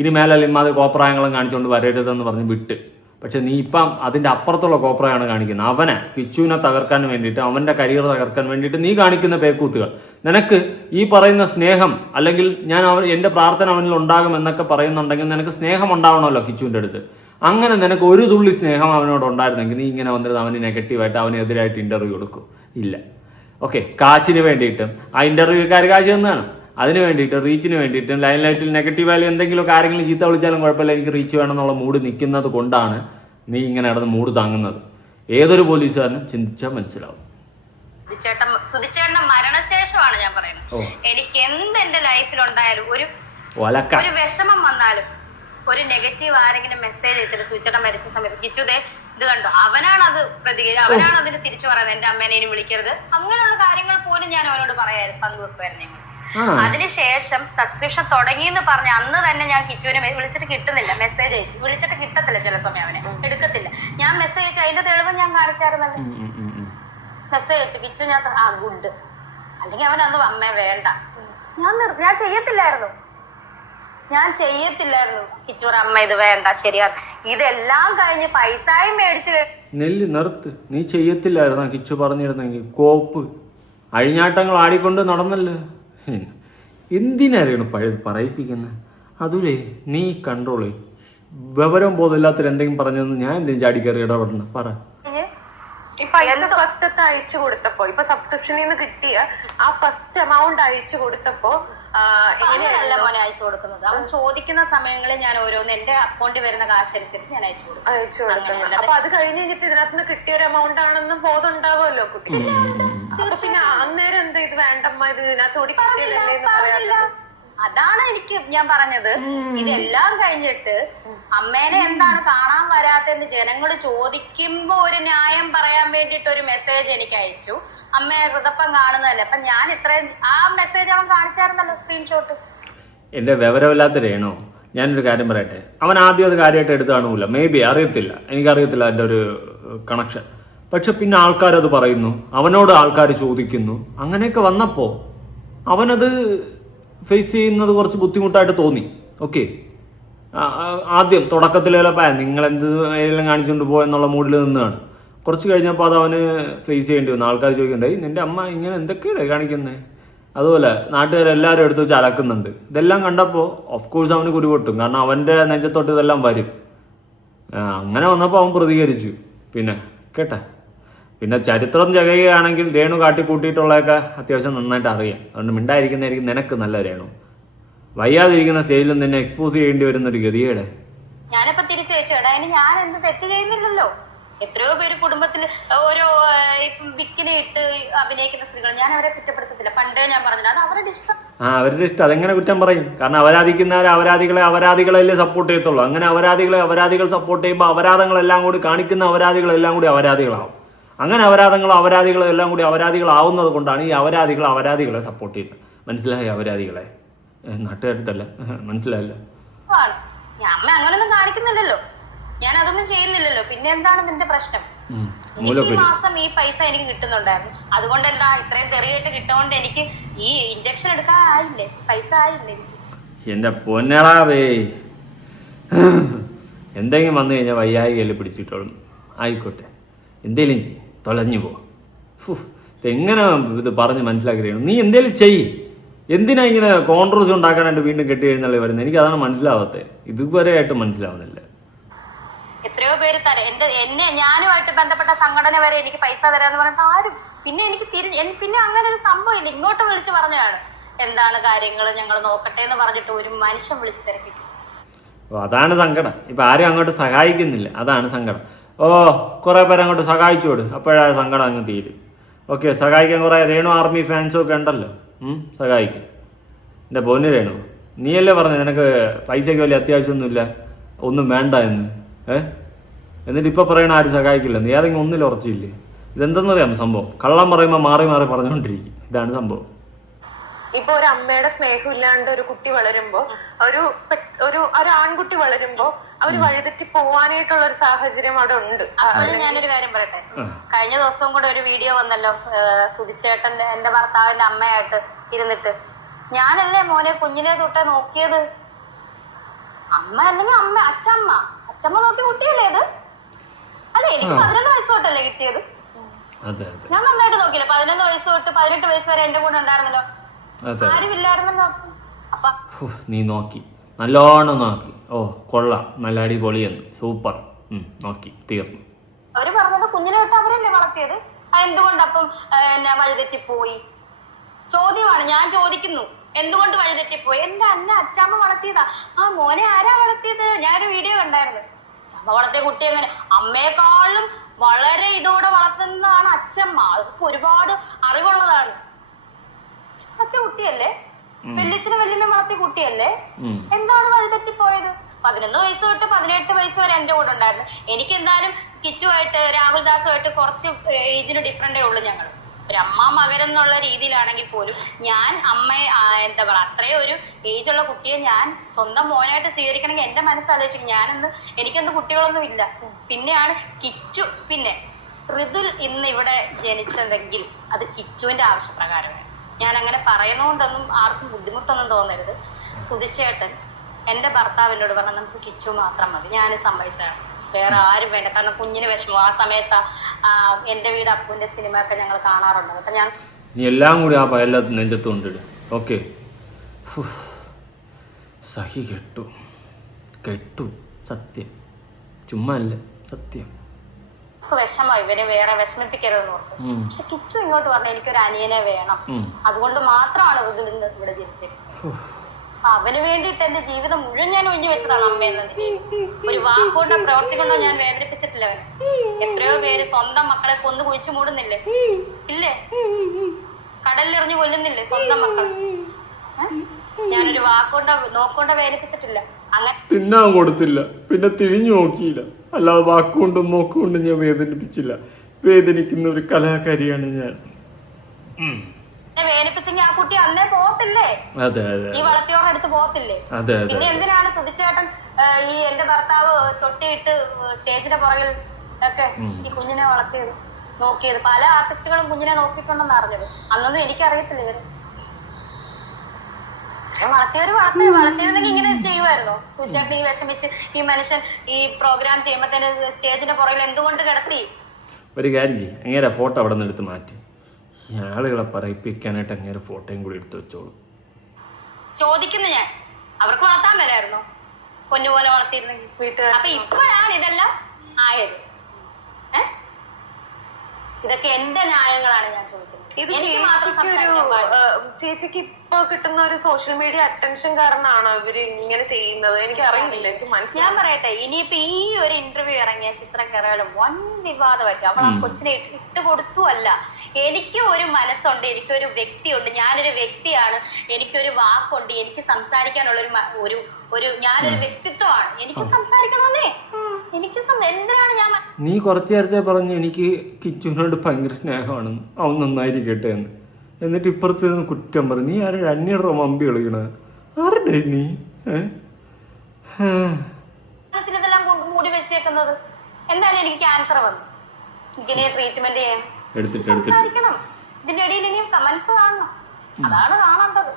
ഇനി മേലെ ഇമ്മാതിരി കോപ്രായങ്ങളും കാണിച്ചുകൊണ്ട് വരരുതെന്ന് പറഞ്ഞ് വിട്ട്. പക്ഷെ നീ ഇപ്പം അതിൻ്റെ അപ്പുറത്തുള്ള കോപ്രയാണ് കാണിക്കുന്നത്. അവനെ കിച്ചുവിനെ തകർക്കാൻ വേണ്ടിയിട്ട്, അവൻ്റെ കരിയർ തകർക്കാൻ വേണ്ടിയിട്ട് നീ കാണിക്കുന്ന പേക്കൂത്തുകൾ. നിനക്ക് ഈ പറയുന്ന സ്നേഹം, അല്ലെങ്കിൽ എൻ്റെ പ്രാർത്ഥന അവനിൽ ഉണ്ടാകും എന്നൊക്കെ പറയുന്നുണ്ടെങ്കിൽ നിനക്ക് സ്നേഹം ഉണ്ടാവണമല്ലോ കിച്ചുവിൻ്റെ അടുത്ത്. അങ്ങനെ നിനക്ക് ഒരു തുള്ളി സ്നേഹം അവനോട് ഉണ്ടായിരുന്നെങ്കിൽ നീ ഇങ്ങനെ വന്നിട്ട് അവന് നെഗറ്റീവായിട്ട് അവനെതിരായിട്ട് ഇൻ്റർവ്യൂ കൊടുക്കും? ഇല്ല. ഓക്കെ, കാശിന് വേണ്ടിയിട്ടും ആ ഇൻ്റർവ്യൂക്കാർ കാശ് തന്നാണ്. അതിന് വേണ്ടിയിട്ടും റീച്ചിന് വേണ്ടിയിട്ടും ലൈൻ ലൈറ്റിൽ നെഗറ്റീവായാലും എന്തെങ്കിലുമൊക്കെ ആരെങ്കിലും ചീത്ത വിളിച്ചാലും കുഴപ്പമില്ല, എനിക്ക് റീച്ച് വേണമെന്നുള്ള മൂഡ് നിൽക്കുന്നത് കൊണ്ടാണ് നീ ഇങ്ങനെ നടന്ന് മൂഡ് താങ്ങുന്നത്. ഏതൊരു പോലീസുകാരനും ചിന്തിച്ചാൽ മനസ്സിലാവും. സുധിച്ചേട്ടന്റെ മരണശേഷമാണ് ഞാൻ പറയുന്നത്. എനിക്ക് എന്റെ ലൈഫിൽ ഉണ്ടായാലും ഒരു വിഷമം വന്നാലും ഒരു നെഗറ്റീവ് ആരെങ്കിലും മെസ്സേജ് അയച്ചാലും, സുധിച്ചേട്ടൻ മരിച്ച സമയത്ത് കിച്ചുദേ ഇത് കണ്ടോ, അവനാണ് അത് പ്രതികരിക്കുക, അവനാണ് അതിന് തിരിച്ചു പറയുന്നത്, എന്റെ അമ്മേനെ ഇനി വിളിക്കരുത്, അങ്ങനെയുള്ള കാര്യങ്ങൾ പോലും ഞാൻ അവനോട് പങ്കുവെക്കുമായിരുന്നു. അതിനുശേഷം സബ്സ്ക്രിപ്ഷൻ തുടങ്ങിയെന്ന് പറഞ്ഞ അന്ന് തന്നെ ഞാൻ കിച്ചുവിനെ വിളിച്ചിട്ട് കിട്ടുന്നില്ല, മെസ്സേജ് അയച്ചു, വിളിച്ചിട്ട് കിട്ടത്തില്ല, ചില സമയം അവനെ എടുക്കത്തില്ല. ഞാൻ മെസ്സേജ് അയച്ചു, അതിന്റെ തെളിവ് ഞാൻ കാണിച്ചായിരുന്നല്ലോ. മെസ്സേജ് അയച്ചു കിച്ചു, ഞാൻ ഗുഡ്, അല്ലെങ്കിൽ അവൻ അന്ന് അമ്മ വേണ്ട, ഞാൻ ചെയ്യത്തില്ലായിരുന്നു കിച്ചൂർ അമ്മ ഇത് വേണ്ട, ശരിയാണ്. ഇതെല്ലാം കഴിഞ്ഞ് പൈസയും മേടിച്ച് നെല്ല് നിർത്ത്. നീ ചെയ്യത്തില്ലായിരുന്ന കിച്ചു പറഞ്ഞിരുന്നെങ്കിൽ? കോപ്പ് അഴിഞ്ഞാട്ടങ്ങൾ ആടിക്കൊണ്ട് നടന്നല്ലോ. എന്തിനായിരുന്നു പറയിപ്പിക്കുന്നത്? അതുലേ നീ കൺട്രോൾ ചെയ്യും. വിവരം ബോധമില്ലാത്തൊരു എന്തെങ്കിലും പറഞ്ഞതെന്ന് ഞാൻ എന്തെങ്കിലും ചാടിക്കറി ഇടപെടണം? പറ. ഫസ്റ്റ് അയച്ചു കൊടുത്തപ്പോ, ഇപ്പൊ സബ്സ്ക്രിപ്ഷനിൽ നിന്ന് കിട്ടിയ ആ ഫസ്റ്റ് എമൗണ്ട് അയച്ചു കൊടുത്തപ്പോ അങ്ങനെയല്ല മോനെ അയച്ചു കൊടുക്കുന്നത്. അവൻ ചോദിക്കുന്ന സമയങ്ങളിൽ ഞാൻ ഓരോന്ന് എന്റെ അക്കൗണ്ടിൽ വരുന്ന കാശ് അനുസരിച്ച് ഞാൻ അയച്ചു കൊടുക്കുന്നത്. അപ്പൊ അത് കഴിഞ്ഞ് ഇതിനകത്ത് നിന്ന് കിട്ടിയ ഒരു എമൗണ്ട് ആണെന്നും ബോധം ഉണ്ടാവുമല്ലോ കുട്ടി. പിന്നെ അന്നേരം എന്താ ഇത് വേണ്ടമ്മ ഇത് ഇതിനകത്ത് ഓടിക്കിട്ടിയതല്ലേ എന്ന് പറയാറില്ല. അതാണ് ഞാൻ പറഞ്ഞത്. ഇതെല്ലാം കഴിഞ്ഞിട്ട് അമ്മേനെ എന്താണ് കാണാൻ വരാത്തെന്ന് ജനങ്ങൾ ചോദിക്കുമ്പോ ഒരു ന്യായം പറയാൻ വേണ്ടിട്ട് ഒരു മെസ്സേജ് എനിക്ക് അയച്ചു. അമ്മയെ ഹൃദപ്പം കാണുന്നതല്ലേ. അപ്പൊ ഞാൻ ഇത്രയും ആ മെസ്സേജ് അവൻ കാണിച്ചായിരുന്നല്ലോ, സ്ക്രീൻഷോട്ട്. എന്റെ വിവരമില്ലാത്ത രേണോ, ഞാനൊരു കാര്യം പറയട്ടെ. അവൻ ആദ്യം അത് കാര്യമായിട്ട് എടുത്ത് കാണൂല, മേ ബി, അറിയത്തില്ല, എനിക്കറിയത്തില്ല അതിൻ്റെ ഒരു കണക്ഷൻ. പക്ഷെ പിന്നെ ആൾക്കാരത് പറയുന്നു, അവനോട് ആൾക്കാർ ചോദിക്കുന്നു. അങ്ങനെയൊക്കെ വന്നപ്പോൾ അവനത് ഫേസ് ചെയ്യുന്നത് കുറച്ച് ബുദ്ധിമുട്ടായിട്ട് തോന്നി. ഓക്കെ, ആദ്യം തുടക്കത്തിലപ്പോ നിങ്ങളെന്ത് എല്ലാം കാണിച്ചുകൊണ്ട് പോയെന്നുള്ള മൂഡിൽ നിന്നാണ്. കുറച്ച് കഴിഞ്ഞപ്പോൾ അത് അവന് ഫേസ് ചെയ്യേണ്ടി വന്നു. ആൾക്കാർ ചോദിക്കണ്ടായി, നിന്റെ അമ്മ ഇങ്ങനെ എന്തൊക്കെയാണ് കാണിക്കുന്നത്. അതുപോലെ നാട്ടുകാരെല്ലാവരും എടുത്ത് വെച്ച് അലക്കുന്നുണ്ട്. ഇതെല്ലാം കണ്ടപ്പോൾ ഓഫ് കോഴ്സ് അവന് കുരുപൊട്ടും. കാരണം അവൻ്റെ നെഞ്ചത്തോട്ട് ഇതെല്ലാം വരും. അങ്ങനെ വന്നപ്പോൾ അവൻ പ്രതികരിച്ചു. പിന്നെ കേട്ടെ, പിന്നെ ചരിത്രം ചകയുകയാണെങ്കിൽ രേണു കാട്ടിക്കൂട്ടിയിട്ടുള്ളതൊക്കെ അത്യാവശ്യം നന്നായിട്ട് അറിയാം. അതുകൊണ്ട് മിണ്ടായിരിക്കുന്നതായിരിക്കും നിനക്ക് നല്ല രേണു. വയ്യാതിരിക്കുന്ന സ്റ്റേജിൽ നിന്നെ എക്സ്പോസ് ചെയ്യേണ്ടി വരുന്നൊരു ഗതികേടെ. ഞാനിപ്പോ തിരിച്ചു വെച്ചേടാ, അതിന് ഞാൻ എന്ത് തെറ്റ് ചെയ്യുന്നില്ലല്ലോ. എത്രയോ പേര് കുടുംബത്തിൽ ഓരോ വിക്കിനെ ഇട്ട് അഭിനയിക്കുന്ന സ്ത്രീകൾ, ഞാൻ അവരെ കുറ്റപ്പെടുത്തത്തില്ല. പണ്ടേ ഞാൻ പറഞ്ഞില്ല, അത് അവരുടെ ഇഷ്ടം. അവരുടെ ഇഷ്ടം. അതെങ്ങനെ കുറ്റം പറയും? കാരണം അവരാധിക്കുന്നവരെ അവരാധികളല്ലേ സപ്പോർട്ട് ചെയ്യത്തുള്ളൂ. അങ്ങനെ അവരാധികൾ സപ്പോർട്ട് ചെയ്യുമ്പോൾ അപരാധങ്ങളെല്ലാം കൂടി കാണിക്കുന്ന അവരാധികളെല്ലാം കൂടി അവരാധികളാവും. അങ്ങനെ അവരാധികളും എല്ലാം കൂടി അവരാധികളാവുന്നത് കൊണ്ടാണ് ഈ അവരാധികളെ സപ്പോർട്ട് ചെയ്യുന്നത്. മനസ്സിലായി? അവരാധികളെ നാട്ടുകാരിട്ടല്ല, മനസ്സിലായല്ലോ. അമ്മ അങ്ങനൊന്നും കാണിക്കുന്നില്ലല്ലോ, ഞാൻ അതൊന്നും ചെയ്യുന്നില്ലല്ലോ. പിന്നെ എന്താണ് നിന്റെ പ്രശ്നം? എനിക്ക് ഈ മാസം ഈ പൈസ എനിക്ക് കിട്ടുന്നുണ്ടായിരുന്നു. അതുകൊണ്ട് എന്താ ഇത്രയും തെറിയായിട്ട് കിട്ടുകൊണ്ട് എനിക്ക് ഈ ഇഞ്ചക്ഷൻ എടുക്കാൻ ആയില്ലേ, പൈസ ആയില്ലേ? എന്റെ പൊന്നടാവേ, എന്തെങ്കിലും വന്നു കഴിഞ്ഞാൽ വയ്യായികയിൽ പിടിച്ചിട്ടോളും. ആയിക്കോട്ടെ, എന്തേലും ചെയ്യും, തൊലഞ്ഞു പോവാം. എങ്ങനെ ഇത് പറഞ്ഞ് മനസ്സിലാക്കി തരണം? നീ എന്തേലും ചെയ്യ്. എന്തിനാ ഇങ്ങനെ കോൺട്രവേഴ്സി ഉണ്ടാക്കാനായിട്ട് വീണ്ടും കെട്ടി എഴുന്നള്ളി വരുന്നത്? എനിക്കതാണ് മനസ്സിലാവാത്തത്. ഇതുവരെ ആയിട്ട് മനസ്സിലാവുന്നില്ല. എത്രയോ പേര് എന്നെ ഞാനുമായിട്ട് ബന്ധപ്പെട്ട സംഘടന വരെ എനിക്ക് പൈസ തരാന്ന് പറഞ്ഞിട്ട് ആരും പിന്നെ എനിക്ക് പിന്നെ അങ്ങനെ ഒരു സംഭവം ഇല്ല. ഇങ്ങോട്ട് വിളിച്ച് പറഞ്ഞതാണ് എന്താണ് കാര്യങ്ങൾ, ഞങ്ങൾ നോക്കട്ടെ എന്ന് പറഞ്ഞിട്ട് ഒരു മനുഷ്യൻ വിളിച്ച് തിരക്കിട്ടു. അതാണ് സങ്കടം. ഇപ്പൊ ആരും അങ്ങോട്ട് സഹായിക്കുന്നില്ല, അതാണ് സങ്കടം. കുറെ പേര് അങ്ങോട്ട് സഹായിച്ചോട്, അപ്പോഴാ സങ്കടം അങ്ങ് തീരും. ഓക്കെ, സഹായിക്കാൻ കുറെ രേണു ആർമി ഫാൻസും ഒക്കെ ഉണ്ടല്ലോ, സഹായിക്കും. എൻ്റെ പൊന്നു രേണു, നീയല്ലേ പറഞ്ഞു നിനക്ക് പൈസയ്ക്ക് വലിയ അത്യാവശ്യമൊന്നുമില്ല, ഒന്നും വേണ്ട എന്ന്. എന്നിട്ട് ഇപ്പൊ പറയണ ആരും സഹായിക്കില്ല. നീ ഏതെങ്കിലും ഒന്നിൽ ഉറച്ചില്ലേ? ഇതെന്തെന്നറിയാം സംഭവം? കള്ളം പറയുമ്പോൾ മാറി പറഞ്ഞുകൊണ്ടിരിക്കും. ഇതാണ് സംഭവം. ഇപ്പൊ ഒരു അമ്മയുടെ സ്നേഹം ഇല്ലാണ്ട് ഒരു കുട്ടി വളരുമ്പോ, ഒരു ആൺകുട്ടി വളരുമ്പോ അവര് വഴിതെറ്റി പോവാനായിട്ടുള്ള ഒരു സാഹചര്യം അവിടെ ഉണ്ട്. ഞാനൊരു കാര്യം പറയട്ടെ, കഴിഞ്ഞ ദിവസവും കൂടെ ഒരു വീഡിയോ വന്നല്ലോ, സുധിച്ചേട്ടന്റെ എന്റെ ഭർത്താവിന്റെ അമ്മയായിട്ട് ഇരുന്നിട്ട്. ഞാനല്ലേ മോനെ കുഞ്ഞിനെ തൊട്ടേ നോക്കിയത്? അമ്മ അല്ലെങ്കിൽ അച്ഛമ്മ നോക്കി കുട്ടിയല്ലേ അത്? അല്ലെ, എനിക്ക് 11 വയസ്സ് തൊട്ടല്ലേ കിട്ടിയത്. ഞാൻ നന്നായിട്ട് നോക്കിയില്ല. 11 വയസ്സ് തൊട്ട് 18 വയസ്സ് വരെ എന്റെ കൂടെ ഉണ്ടായിരുന്നല്ലോ, ആരും ഇല്ലായിരുന്നല്ലോ. അപ്പൊ നീ നോക്കി, നല്ലോണം നോക്കി. കൊള്ളാം, നല്ല അടിപൊളിയെന്ന്, സൂപ്പർ, നോക്കി, തീർന്നു. അവര് പറഞ്ഞത് കുഞ്ഞിനെ തൊട്ട് അവരല്ലേ വളർത്തിയത്. എന്തുകൊണ്ടപ്പം വഴിതെറ്റിപ്പോയി ചോദ്യമാണ് ഞാൻ ചോദിക്കുന്നു. എന്തുകൊണ്ട് വഴിതെറ്റിപ്പോയി? എന്റെ അച്ഛമ്മ വളർത്തിയതാ. മോനെ ആരാ വളർത്തിയത്? ഞാനൊരു വീഡിയോ കണ്ടായിരുന്നു. അച്ഛമ്മ വളർത്തിയ കുട്ടി എങ്ങനെ അമ്മയെക്കാളും വളരെ ഇതോടെ വളർത്തുന്നതാണ് അച്ഛമ്മ. അവർക്ക് ഒരുപാട് അറിവുള്ളതാണ്. വളർത്തിയ കുട്ടിയല്ലേ, വെല്ലിച്ചിനെ വെല്ലിനെ വളർത്തിയ കുട്ടിയല്ലേ. എന്താണ് വഴിതെറ്റിപ്പോയത്? 11 വയസ്സ് തൊട്ട് 18 വയസ്സ് വരെ എന്റെ കൂടെ ഉണ്ടായിരുന്നു. എനിക്ക് എന്തായാലും കിച്ചുമായിട്ട് രാഹുൽ ദാസുമായിട്ട് കുറച്ച് ഏജിന് ഡിഫറൻറ്റേ ഉള്ളൂ. ഞങ്ങൾ ഒരു അമ്മ മകൻ എന്നുള്ള രീതിയിലാണെങ്കിൽ പോലും ഞാൻ അമ്മയെ എന്താ പറയുക, അത്രയും ഒരു ഏജുള്ള കുട്ടിയെ ഞാൻ സ്വന്തം മോനായിട്ട് സ്വീകരിക്കണമെങ്കിൽ എന്റെ മനസ്സാലോചിക്കും. എനിക്കെന്ത് കുട്ടികളൊന്നും ഇല്ല. പിന്നെയാണ് കിച്ചു. പിന്നെ ഋതുൽ ഇന്ന് ഇവിടെ ജനിച്ചതെങ്കിൽ അത് കിച്ചുവിന്റെ ആവശ്യപ്രകാരമാണ്. ഞാൻ അങ്ങനെ പറയുന്നതുകൊണ്ടൊന്നും ആർക്കും ബുദ്ധിമുട്ടൊന്നും തോന്നരുത്. സുധിച്ചേട്ടൻ എന്റെ ഭർത്താവിനോട് പറഞ്ഞാൽ നമുക്ക് കിച്ചു മാത്രം മതി, ഞാൻ സമ്മതിച്ചാണ്, വേറെ ആരും വേണ്ട. കാരണം കുഞ്ഞിന് വിഷമം. ആ സമയത്ത് എന്റെ വീട് അപ്പുവിന്റെ സിനിമയൊക്കെ ഞങ്ങൾ കാണാറുണ്ട്. അപ്പൊ ഞാൻ നീ എല്ലാം കൂടി ആ പയല നെഞ്ചത്ത് കൊണ്ടിടും. ഓക്കെ, സഹി കെട്ടു സത്യം, ചുമ്മാ അല്ല സത്യം. വിഷമമായി, ഇവരെ വേറെ വിഷമിപ്പിക്കരുതെന്ന് ഓർത്തു. പക്ഷെ കിച്ചു ഇങ്ങോട്ട് പറഞ്ഞ എനിക്കൊരു അനിയനെ വേണം, അതുകൊണ്ട് മാത്രമാണ് ഇതിൽ ഇവിടെ ജനിച്ചത്. അവന് വേണ്ടിയിട്ട് എന്റെ ജീവിതം മുഴുവൻ ഞാൻ ഒഴിഞ്ഞു വെച്ചതാണ് അമ്മയെന്നത്. ഒരു വാക്കുകൊണ്ടോ പ്രവർത്തി കൊണ്ടോ ഞാൻ വേദനിപ്പിച്ചിട്ടില്ല. പറ്റത്തില്ല അവന്. എത്രയോ പേര് സ്വന്തം മക്കളെ കൊന്നു കുഴിച്ചു മൂടുന്നില്ലേ? ഇല്ലേ? കടലിലെറിഞ്ഞു കൊല്ലുന്നില്ലേ സ്വന്തം മക്കളെ? ഞാനൊരു വാക്കോണ്ട നോക്കോണ്ട വേദനിപ്പിച്ചിട്ടില്ല. അങ്ങനെ തിന്നാൻ കൊടുത്തില്ല, പിന്നെ തിരിഞ്ഞു നോക്കിയില്ല. അല്ലാതെ വാക്കുകൊണ്ടും നോക്കുകൊണ്ടും ഞാൻ വേദനിപ്പിച്ചില്ല. വേദനിക്കുന്ന ഒരു കലാകാരിയാണ് ഞാൻ. വേദനിപ്പിച്ചെങ്കിൽ ആ കുട്ടി അന്നേ പോകത്തില്ലേ? അതെ അതെ, ഈ വളർത്തിയോടെ അടുത്ത് പോകത്തില്ലേ? അതെ അതെ. പിന്നെ എന്തിനാണ് സുധിച്ചേട്ടൻ ഈ എന്റെ ഭർത്താവ് തൊട്ടിയിട്ട് സ്റ്റേജിന്റെ പുറകിൽ ഒക്കെ ഈ കുഞ്ഞിനെ വളർത്തിയത് നോക്കിയത്? പല ആർട്ടിസ്റ്റുകളും കുഞ്ഞിനെ നോക്കിയിട്ടുണ്ടെന്ന് അറിഞ്ഞത്. അന്നൊന്നും എനിക്കറിയത്തില്ല ഇവര്. വളർത്തിയിരുന്നെങ്കിൽ ഇങ്ങനെ ചെയ്യുമായിരുന്നോ? സുധിച്ചേട്ടൻ ഈ വിഷമിച്ച് ഈ മനുഷ്യൻ ഈ പ്രോഗ്രാം ചെയ്യുമ്പോ തന്നെ സ്റ്റേജിന്റെ പുറകിൽ എന്തുകൊണ്ട് കിടത്തി? ഒരു കാര്യം ചെയ്യും, അങ്ങേരെ ഫോട്ടോ അവിടെ നിന്ന് എടുത്ത് മാറ്റി ആളുകളെ പറയിപ്പിക്കാനായിട്ട് അങ്ങേരെ ഫോട്ടോയും കൂടി എടുത്ത് വെച്ചോളൂ. ചോദിക്കുന്നു ഞാൻ, അവർക്ക് വളർത്താൻ മേലായിരുന്നോ? പൊന്നുപോലെ വളർത്തിയിരുന്നെങ്കിൽ വീട്ടുകാർ. അപ്പൊ ഇപ്പോഴാണ് ഇതെല്ലാം ആയത്. ഇതൊക്കെ എന്റെ ന്യായങ്ങളാണ് ഞാൻ ചോദിക്കുന്നത്. ഇത് ചേച്ചിക്ക് ഇപ്പൊ കിട്ടുന്ന ഒരു സോഷ്യൽ മീഡിയ അറ്റൻഷൻ കാരണമാണോ ഇവര് ഇങ്ങനെ ചെയ്യുന്നത്? എനിക്ക് അറിയില്ല, എനിക്ക് മനസ്സിലായി. ഞാൻ പറയട്ടെ, ഇനിയിപ്പോ ഈ ഒരു ഇന്റർവ്യൂ ഇറങ്ങിയ ചിത്രകരകളും വൻ വിവാദമായിട്ട് അവൾ ആ കൊച്ചിനെ ഇട്ട് കൊടുത്തു അല്ല. എനിക്ക് ഒരു മനസ്സുണ്ട്, എനിക്കൊരു വ്യക്തിയുണ്ട്, ഞാനൊരു വ്യക്തിയാണ്, എനിക്കൊരു വാക്കുണ്ട്, എനിക്ക് സംസാരിക്കാനുള്ള ഒരു ഞാനൊരു വ്യക്തിത്വമാണ്, എനിക്ക് സംസാരിക്കണമെന്നേ. എനിക്ക് എന്തിനാണ് ഞാൻ നീ കുറച്ചു നേരത്തെ പറഞ്ഞു എനിക്ക് കിച്ചുവിനോട് ഭയങ്കര സ്നേഹമാണെന്ന്, അവൻ നന്നായിരിക്കട്ടെ എന്ന്. എന്നിട്ട് ഇപ്പുറത്ത് നിന്ന് കുറ്റം പറഞ്ഞു. നീ ആരുടെ 500 രൂപ മമ്പി കളിക്കണ ആരുടെ നീ? മനസ്സിനെല്ലാം മൂടി വെച്ചേക്കുന്നത്? എന്തായാലും എനിക്ക് ക്യാൻസർ വന്നു, ഇങ്ങനെ ട്രീറ്റ്മെന്റ് ചെയ്യാൻ സംസാരിക്കണം. ഇതിന്റെ ഇടയിൽ ഇനിയും കമന്റ്സ് കാണണം, അതാണ് കാണേണ്ടത്.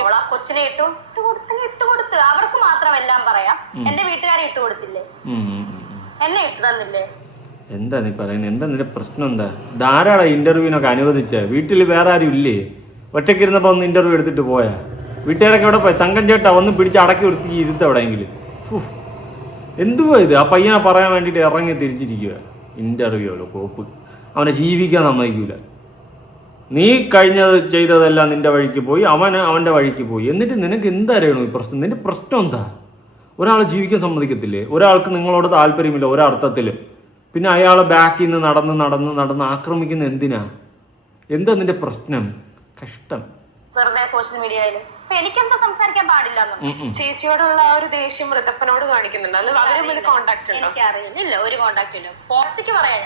അവളാ കൊച്ചിനെ ഇട്ടു കൊടുത്ത് അവർക്ക് മാത്രം എല്ലാം പറയാം. എന്റെ വീട്ടുകാരെ ഇട്ടു കൊടുത്തില്ലേ? എന്നെ ഇട്ടു തന്നില്ലേ? എന്താ നീ പറയുന്നത്? എന്താ നിന്റെ പ്രശ്നം? എന്താ ധാരാളം ഇന്റർവ്യൂവിനൊക്കെ അനുവദിച്ച? വീട്ടിൽ വേറെ ആരും ഇല്ലേ? ഒറ്റയ്ക്കിരുന്നപ്പോൾ ഒന്ന് ഇന്റർവ്യൂ എടുത്തിട്ട് പോയാ? വീട്ടുകാരൊക്കെ എവിടെ പോയി? തങ്കം ചേട്ടാ ഒന്ന് പിടിച്ച് അടക്കി വൃത്തി ഇരുത്ത എവിടെയെങ്കിലും. എന്തുവാ ഇത്? ആ പയ്യനെ പറയാൻ വേണ്ടിയിട്ട് ഇറങ്ങി തിരിച്ചിരിക്കുക. ഇന്റർവ്യൂല്ലോ കോപ്പ്. അവനെ ജീവിക്കാൻ സമ്മതിക്കൂല. നീ ചെയ്തതെല്ലാം നിന്റെ വഴിക്ക് പോയി, അവൻ്റെ വഴിക്ക് പോയി. എന്നിട്ട് നിനക്ക് എന്തറിയണോ ഈ പ്രശ്നം? നിന്റെ പ്രശ്നം എന്താ? ഒരാളെ ജീവിക്കാൻ സമ്മതിക്കത്തില്ലേ? ഒരാൾക്ക് നിങ്ങളോട് താല്പര്യമില്ല ഒരർത്ഥത്തിൽ, പിന്നെ അയാളെ ബാക്കിൽ നിന്ന് നടന്ന് ആക്രമിക്കുന്ന എന്തിനാ? എന്താ നിന്റെ പ്രശ്നം? കഷ്ടം. വെറുതെ സോഷ്യൽ മീഡിയയിൽ എനിക്കെന്താ സംസാരിക്കാൻ പാടില്ല? ചേച്ചിയോടുള്ള ആ ഒരു ദേഷ്യം വൃദ്ധപ്പനോട് കാണിക്കുന്നുണ്ട്. അത് അവരെ കോണ്ടാക്ട് ഉണ്ടോ? എനിക്കറിയില്ല, ഇല്ല, ഒരു കോണ്ടാക്ട് ഇല്ല. ഫോർച്ചയ്ക്ക് പറയാൻ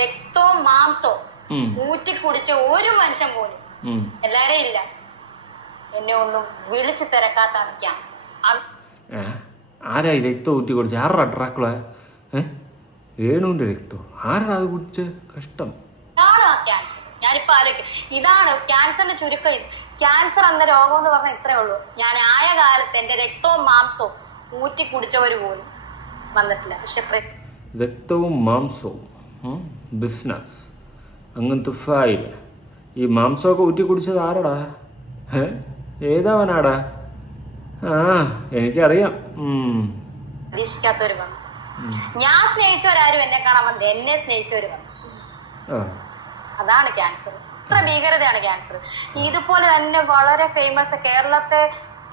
രക്തവും മാംസവും ഊറ്റി കുടിച്ച ഒരു മനുഷ്യൻ പോലും എല്ലാരെയും ഇല്ല. എന്നെ ഒന്നും വിളിച്ചു തിരക്കാത്താണ് ക്യാൻസർ. ആരാ രക്തം ഊറ്റി കുടിച്ച? ആരുടെ ഡ്രാക്കുള? രേണുവിന്റെ രക്തം ആരാ അത് കുടിച്ച? കഷ്ടം. ഇതാണ് ആ ക്യാൻസർ. ഞാനിപ്പോ ആലോചിക്കും, ഇതാണ് ക്യാൻസറിന്റെ ചുരുക്കം. ക്യാൻസർ എന്ന രോഗം എന്ന് പറഞ്ഞാൽ ഇത്രേ ഉള്ളൂ. ഞാൻ ആയ കാലത്ത് എന്റെ രക്തവും മാംസവും ഊറ്റി കുടിച്ചവര് പോലും വന്നിട്ടില്ല. പക്ഷെ രക്തവും മാംസവും ബിസിനസ് അങ്ങനത്തെ ഫയൽ. ഈ മാംസമൊക്കെ ഊറ്റി കുടിച്ചത് ആരടാ? ഏതാവനാടാ? എനിക്കറിയാം. പ്രതീക്ഷിക്കാത്തവര് വന്നു. ഞാൻ സ്നേഹിച്ചവരാരും എന്നെ കാണാൻ വന്നത്, എന്നെ സ്നേഹിച്ചവര് വന്നു. അതാണ് ക്യാൻസർ. ഇത്ര ഭീകരതയാണ് ക്യാൻസർ. ഇതുപോലെ തന്നെ വളരെ ഫേമസ്, കേരളത്തെ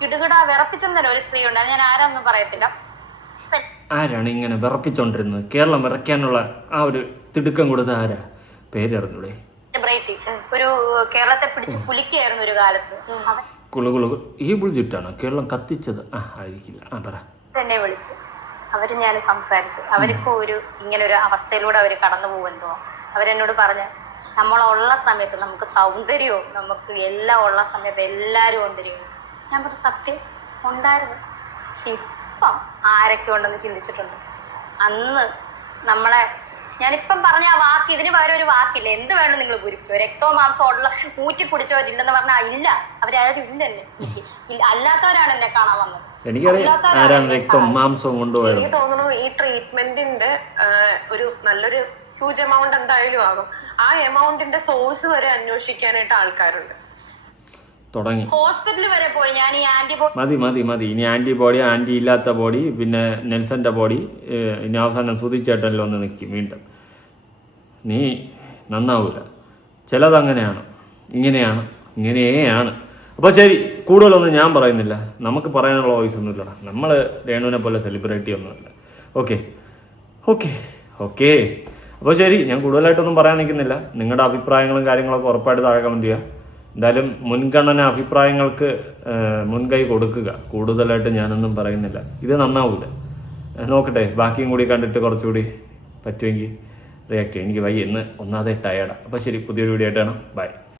കിടുകിട വിറപ്പിച്ചെന്ന ഒരു സ്ത്രീ ഉണ്ട്. ഞാൻ ആരാന്നും പറയത്തില്ല. ആരാണ് ഇങ്ങനെ വിറപ്പിച്ചോണ്ടിരുന്നത്? കേരളം വിറയ്ക്കാനുള്ള ആ ഒരു തിടുക്കം കൊടുത്ത ആരാ? പേരറിഞ്ഞൂടെ? ഒരു കേരളത്തെ പിടിച്ച് കുലിക്കായിരുന്നു ഒരു കാലത്ത്. ഈ ബുൾജിറ്റാണ് കേരളം കത്തിച്ചത്? ആയിരിക്കില്ല. പറ. എന്നെ വിളിച്ചു, അവര് ഞാൻ സംസാരിച്ചു. അവരിപ്പോ ഇങ്ങനെ ഒരു അവസ്ഥയിലൂടെ അവര് കടന്നു പോകുമെന്തോ. അവരെന്നോട് പറഞ്ഞു, നമ്മളുള്ള സമയത്ത് നമുക്ക് സൗന്ദര്യവും നമുക്ക് എല്ലാം ഉള്ള സമയത്ത് എല്ലാവരും ഉണ്ടല്ലോ. ഞാൻ പറഞ്ഞു, സത്യം ഉണ്ടായിരുന്നു. പക്ഷെ ഇപ്പം ആരൊക്കെ ഉണ്ടെന്ന് ചിന്തിച്ചിട്ടുണ്ട്. അന്ന് നമ്മളെ ഞാനിപ്പം പറഞ്ഞ ആ വാക്ക്, ഇതിന് പകരം ഒരു വാക്കില്ല. എന്ത് വേണം നിങ്ങൾ പൂരിപ്പിച്ചോ? രക്തവും മാംസവും ഉള്ള ഊറ്റി കുടിച്ചവരില്ലെന്ന് പറഞ്ഞാൽ ഇല്ല, അവരാരും ഇല്ല. എന്നെ അല്ലാത്തവരാണ് എന്നെ കാണാൻ വന്നത്. എനിക്ക് തോന്നുന്നു ഈ ട്രീറ്റ്മെന്റിന്റെ ഒരു നല്ലൊരു ഹ്യൂജ് എമൗണ്ട് എന്തായാലും ആകും. ആ എമൗണ്ടിന്റെ സോഴ്സ് വരെ അന്വേഷിക്കാനായിട്ട് ആൾക്കാരുണ്ട്. തുടങ്ങി ഹോസ്പിറ്റലിൽ വരെ പോയി ഞാൻ. ഈ ആന്റിബോഡി മതി ഇനി ആന്റിബോഡി, ആന്റി ഇല്ലാത്ത ബോഡി, പിന്നെ നെൽസന്റെ ബോഡി, ഇനി അവസാനം സുധിച്ചേട്ടനിൽ ഒന്ന് നിൽക്കും. വീണ്ടും നീ നന്നാവൂല. ചിലത് അങ്ങനെയാണ്, ഇങ്ങനെയാണ്. അപ്പോൾ ശരി, കൂടുതലൊന്നും ഞാൻ പറയുന്നില്ല. നമുക്ക് പറയാനുള്ള വോയിസ് ഒന്നുമില്ലടാ. നമ്മൾ രേണുവിനെ പോലെ സെലിബ്രിറ്റി ഒന്നുമല്ല. ഓക്കെ, ഓക്കെ അപ്പോൾ ശരി, ഞാൻ കൂടുതലായിട്ടൊന്നും പറയാൻ നിൽക്കുന്നില്ല. നിങ്ങളുടെ അഭിപ്രായങ്ങളും കാര്യങ്ങളൊക്കെ ഉറപ്പായിട്ട് താഴെ കമൻറ്റ് ചെയ്യുക. എന്തായാലും മുൻഗണന അഭിപ്രായങ്ങൾക്ക് മുൻകൈ കൊടുക്കുക. കൂടുതലായിട്ട് ഞാനൊന്നും പറയുന്നില്ല, ഇത് നന്നാവില്ല. നോക്കട്ടെ, ബാക്കിയും കൂടി കണ്ടിട്ട് കുറച്ചുകൂടി പറ്റുമെങ്കിൽ റിയാക്ട് ചെയ്യും. എനിക്ക് വയ്യ, ഇന്ന് ഒന്നാമതേ ടയർഡാണ്. അപ്പോൾ ശരി, പുതിയൊരു വീഡിയോ ആയിട്ടാണ്. ബൈ.